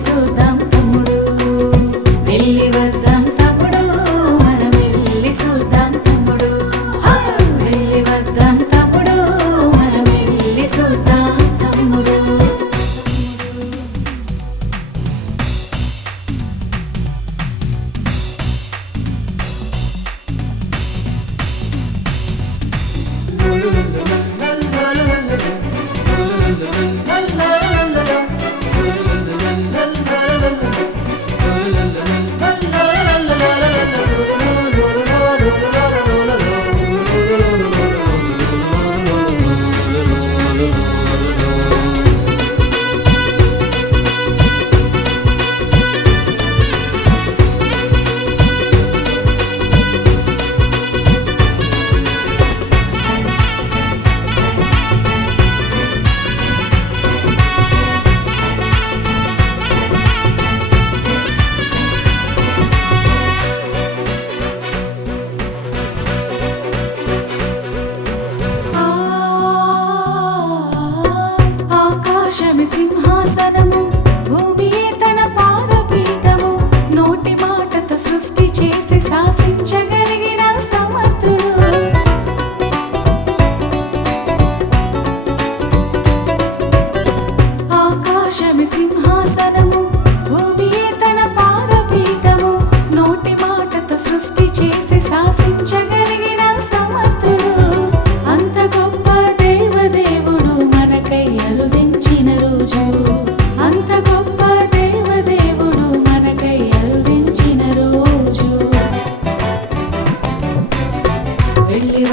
so dumb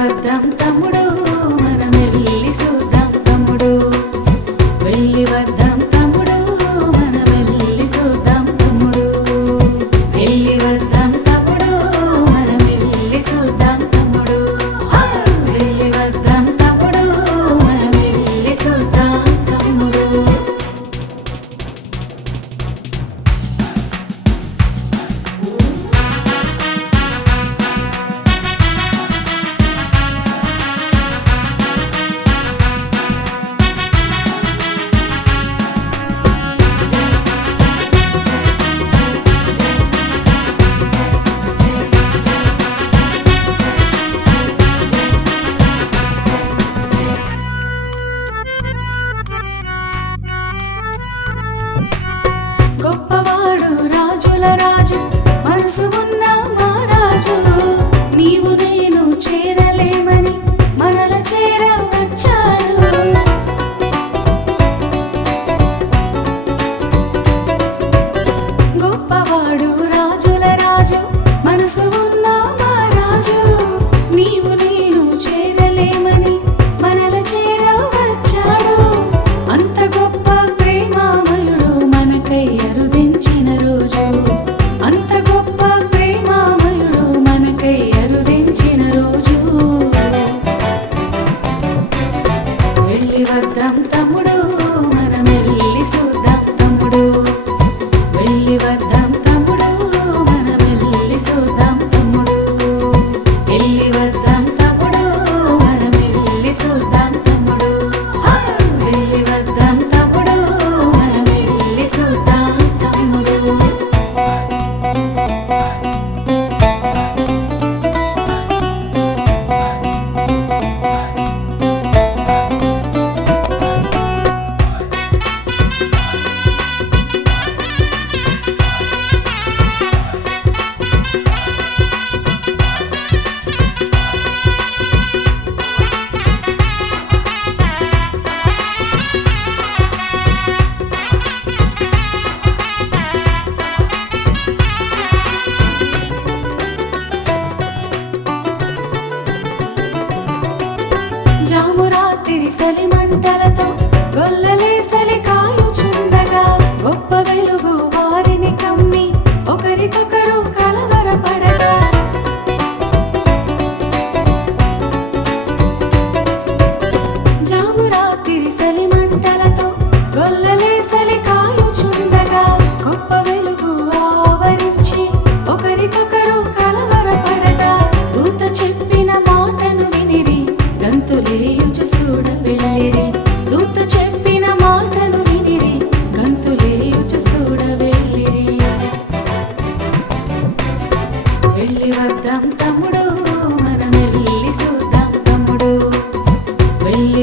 వద్దాం తమ్ముడు మనం వెళ్ళి puerta.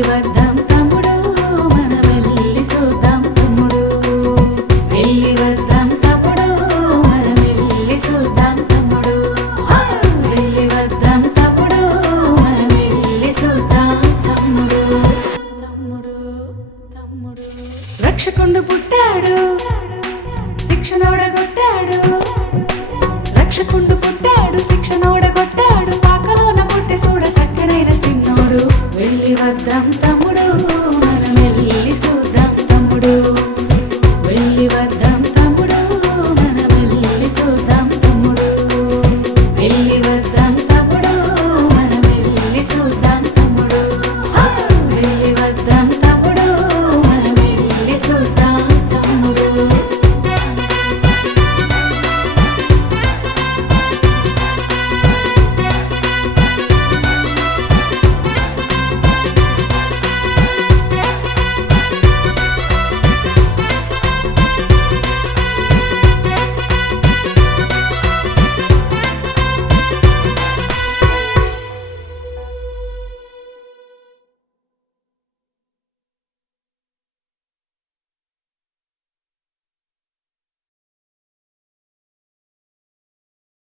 Красиво. Kadang tak